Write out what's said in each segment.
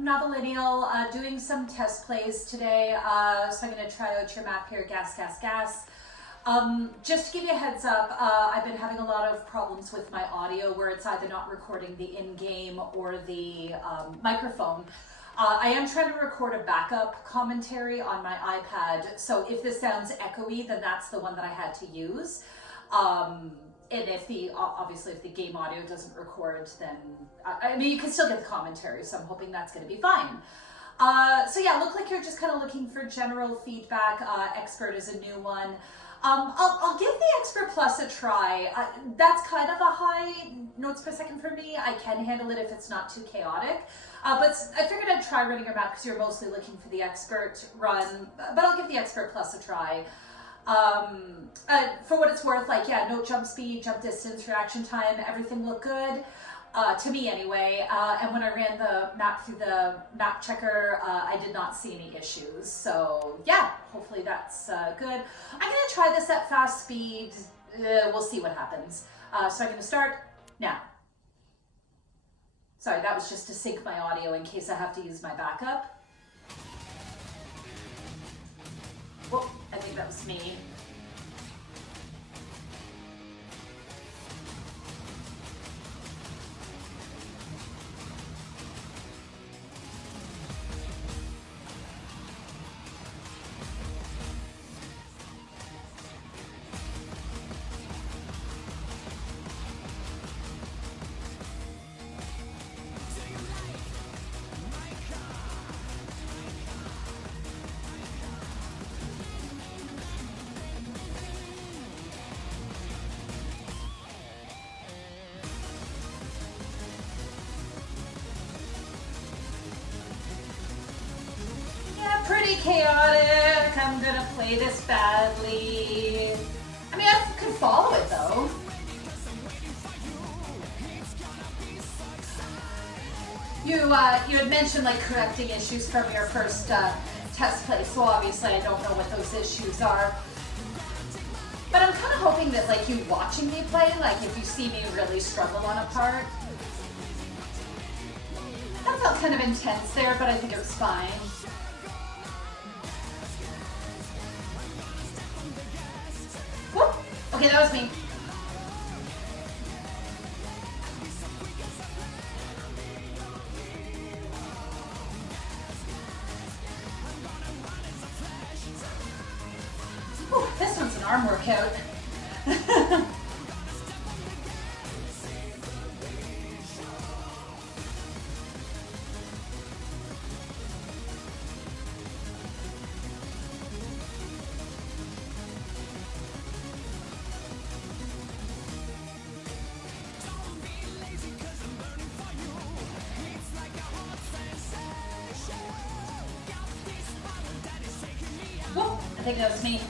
Nobilineal, doing some test plays today. So I'm going to try out your map here, gas, gas, gas. Just to give you a heads up, I've been having a lot of problems with my audio where it's either not recording the in-game or the microphone. I am trying to record a backup commentary on my iPad, so if this sounds echoey, then that's the one that I had to use. And if obviously if the game audio doesn't record, then, I mean, you can still get the commentary, so I'm hoping that's going to be fine. So yeah, look like you're just kind of looking for general feedback. Expert is a new one. I'll give the Expert Plus a try. That's kind of a high notes per second for me. I can handle it if it's not too chaotic. But I figured I'd try running your map because you're mostly looking for the Expert run, but I'll give the Expert Plus a try. For what it's worth, like, yeah, note jump speed, jump distance, reaction time, everything looked good. To me anyway, and when I ran the map through the map checker, I did not see any issues. So yeah, hopefully that's good. I'm gonna try this at fast speed. We'll see what happens. So I'm gonna start now. Sorry, that was just to sync my audio in case I have to use my backup. Whoop, I think that was me. Pretty chaotic. I'm gonna play this badly. I mean, I could follow it though. You had mentioned like correcting issues from your first test play, so obviously I don't know what those issues are. But I'm kind of hoping that like you watching me play, like if you see me really struggle on a part. That felt kind of intense there, but I think it was fine. Okay, that was me. Ooh, this one's an arm workout. I think that was me.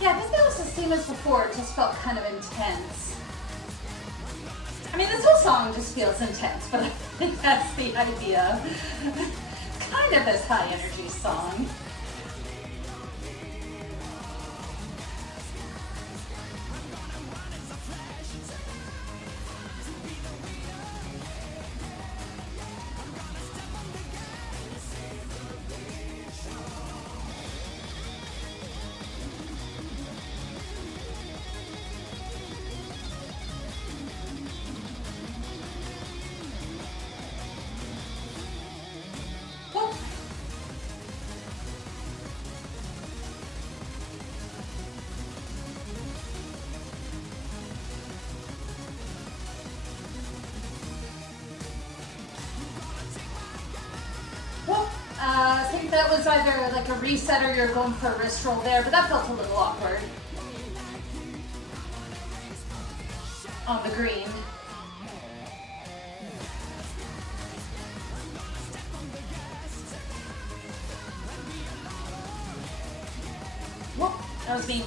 Yeah, I think that was the same as before. It just felt kind of intense. I mean, this whole song just feels intense, but I think that's the idea. Kind of this high energy song. I think that was either like a reset or you're going for a wrist roll there, but that felt a little awkward. On the green. Whoop, that was me.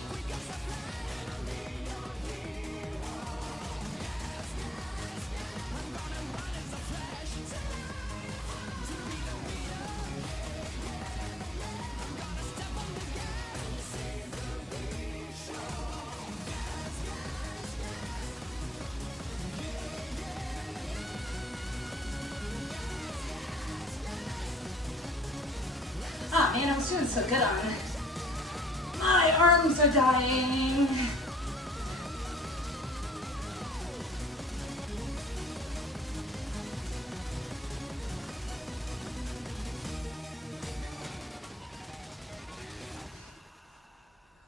Ah, man, I was doing so good on it. My arms are dying.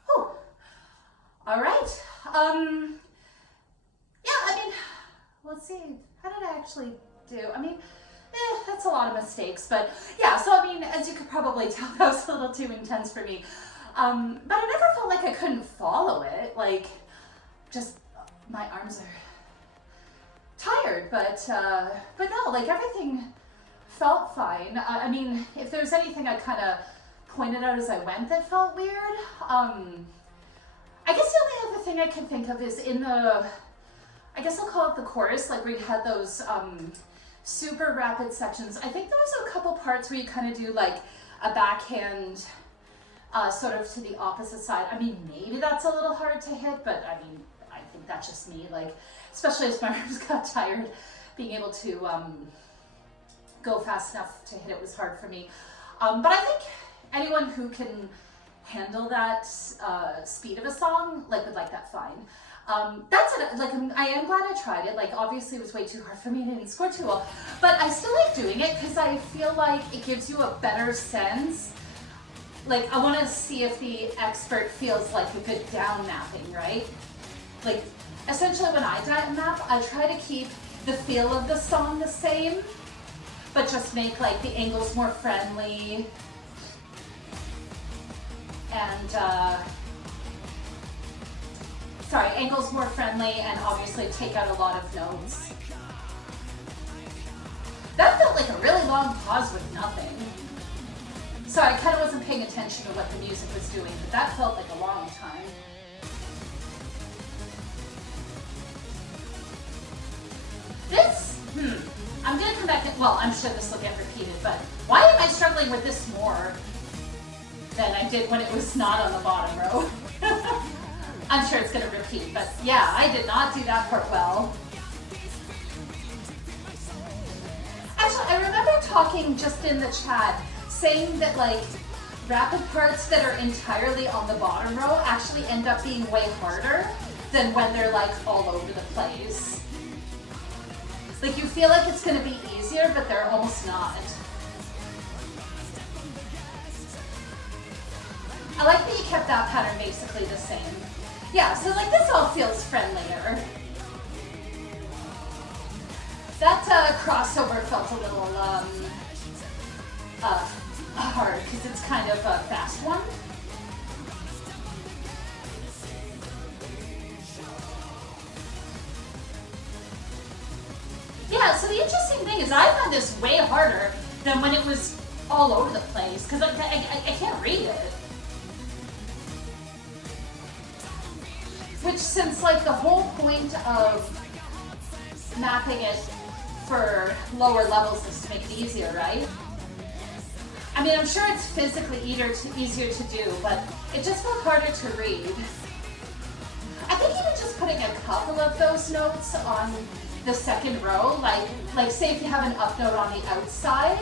Oh, all right. Yeah, I mean, let's see. How did I actually do? I mean, that's a lot of mistakes, but yeah, so I mean, as you could probably tell, that was a little too intense for me. But I never felt like I couldn't follow it. Like, just my arms are tired, but no, like everything felt fine. I mean, if there's anything I kind of pointed out as I went that felt weird, I guess the only other thing I can think of is in the, I guess I'll call it the chorus, like where you had those super rapid sections. I think there was a couple parts where you kind of do like a backhand sort of to the opposite side. I mean, maybe that's a little hard to hit, but I mean, I think that's just me, like, especially as my arms got tired, being able to go fast enough to hit it was hard for me. But I think anyone who can handle that speed of a song, like, would like that fine. That's it. Like, I am glad I tried it. Like, obviously it was way too hard for me and I didn't score too well, but I still like doing it because I feel like it gives you a better sense. Like, I want to see if the expert feels like a good down mapping, right? Like, essentially when I down map, I try to keep the feel of the song the same, but just make like the angles more friendly and angles more friendly, and obviously take out a lot of notes. That felt like a really long pause with nothing. Sorry, I kind of wasn't paying attention to what the music was doing, but that felt like a long time. This, I'm gonna come back and, well, I'm sure this will get repeated, but why am I struggling with this more than I did when it was not on the bottom row? I'm sure it's gonna repeat, but yeah, I did not do that part well. Actually, I remember talking just in the chat, saying that like rapid parts that are entirely on the bottom row actually end up being way harder than when they're like all over the place. Like, you feel like it's gonna be easier, but they're almost not. I like that you kept that pattern basically the same. Yeah, so like this all feels friendlier. That crossover felt a little hard because it's kind of a fast one. Yeah, so the interesting thing is I found this way harder than when it was all over the place because I can't read it. Which, since like the whole point of mapping it for lower levels is to make it easier, right? I mean, I'm sure it's physically easier to do, but it just felt harder to read. I think even just putting a couple of those notes on the second row, like say if you have an up note on the outside,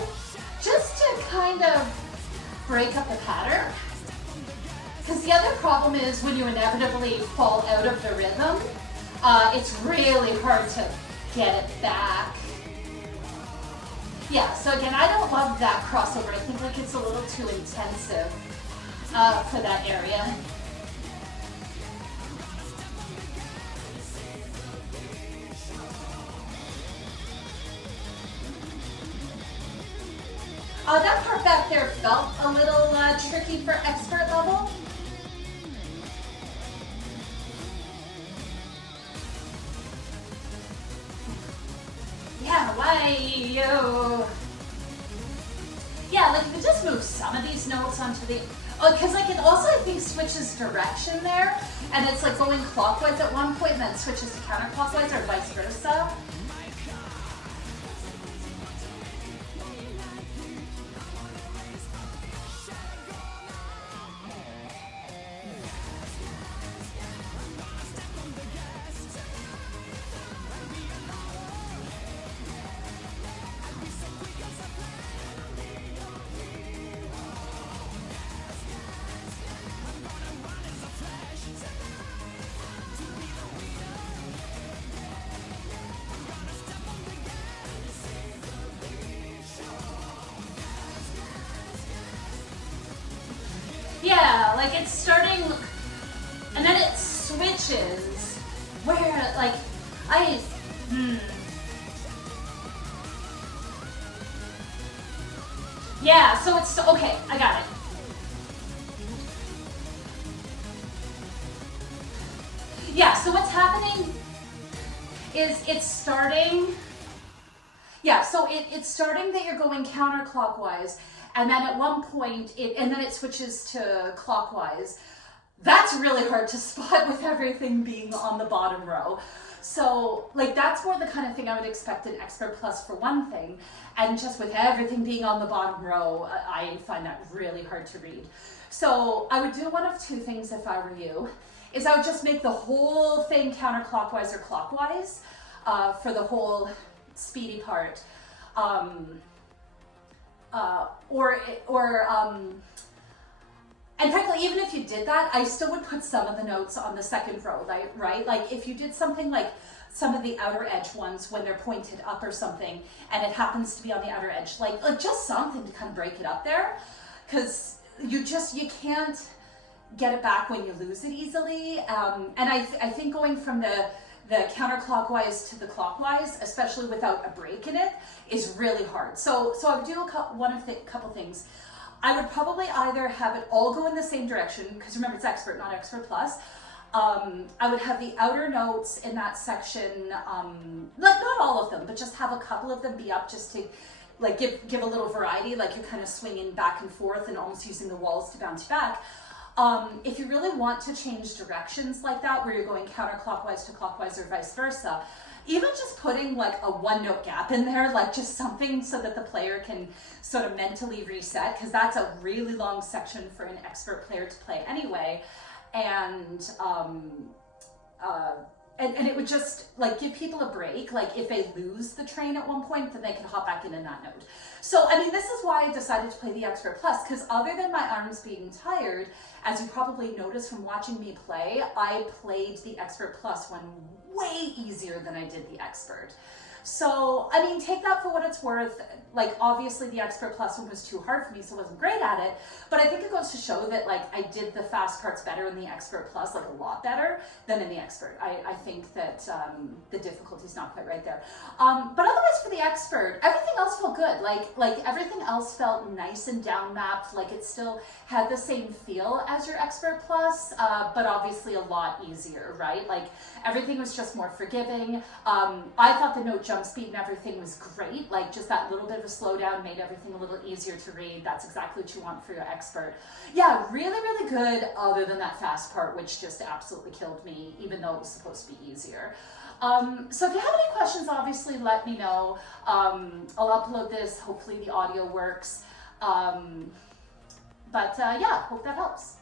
just to kind of break up the pattern. Because the other problem is when you inevitably fall out of the rhythm, it's really hard to get it back. Yeah, so again, I don't love that crossover. I think like it's a little too intensive for that area. That part back there felt a little tricky for expert level. Yeah, why yo? Yeah, like if you just move some of these notes onto the, because like it also I think switches direction there, and it's like going clockwise at one point and then switches to counterclockwise or vice versa. like it's starting, and then it switches, where, like, Yeah, so it's, okay, I got it. Yeah, so what's happening is it's starting, yeah, so it's starting that you're going counterclockwise, and then at one point, and then it switches to clockwise. That's really hard to spot with everything being on the bottom row. So, like, that's more the kind of thing I would expect in Expert Plus for one thing, and just with everything being on the bottom row, I find that really hard to read. So I would do one of two things if I were you, is I would just make the whole thing counterclockwise or clockwise for the whole speedy part. And frankly, even if you did that, I still would put some of the notes on the second row, right? Like if you did something like some of the outer edge ones when they're pointed up or something, and it happens to be on the outer edge, like just something to kind of break it up there, because you can't get it back when you lose it easily. And I think going from the counterclockwise to the clockwise, especially without a break in it, is really hard. So I would do a couple things. I would probably either have it all go in the same direction, because remember it's Expert, not Expert Plus. I would have the outer notes in that section, like not all of them, but just have a couple of them be up just to like give a little variety, like you're kind of swinging back and forth and almost using the walls to bounce back. If you really want to change directions like that, where you're going counterclockwise to clockwise or vice versa, even just putting like a one note gap in there, like just something so that the player can sort of mentally reset, because that's a really long section for an expert player to play anyway. And it would just like give people a break. Like if they lose the train at one point, then they can hop back in that note. So, I mean, this is why I decided to play the Expert Plus, because other than my arms being tired, as you probably noticed from watching me play, I played the Expert Plus one way easier than I did the Expert. So, I mean, take that for what it's worth. Like, obviously the Expert Plus one was too hard for me, so I wasn't great at it. But I think it goes to show that, like, I did the fast parts better in the Expert Plus, like a lot better than in the Expert. I think that the difficulty's not quite right there. But otherwise for the Expert, everything else felt good. Like everything else felt nice and down mapped. Like it still had the same feel as your Expert Plus, but obviously a lot easier, right? Like everything was just more forgiving. I thought the note jump speed and everything was great. Like just that little bit of a slowdown made everything a little easier to read. That's exactly what you want for your Expert. Yeah, really, really good, other than that fast part, which just absolutely killed me, even though it was supposed to be easier. So if you have any questions, obviously let me know. I'll upload this. Hopefully the audio works. Yeah, hope that helps.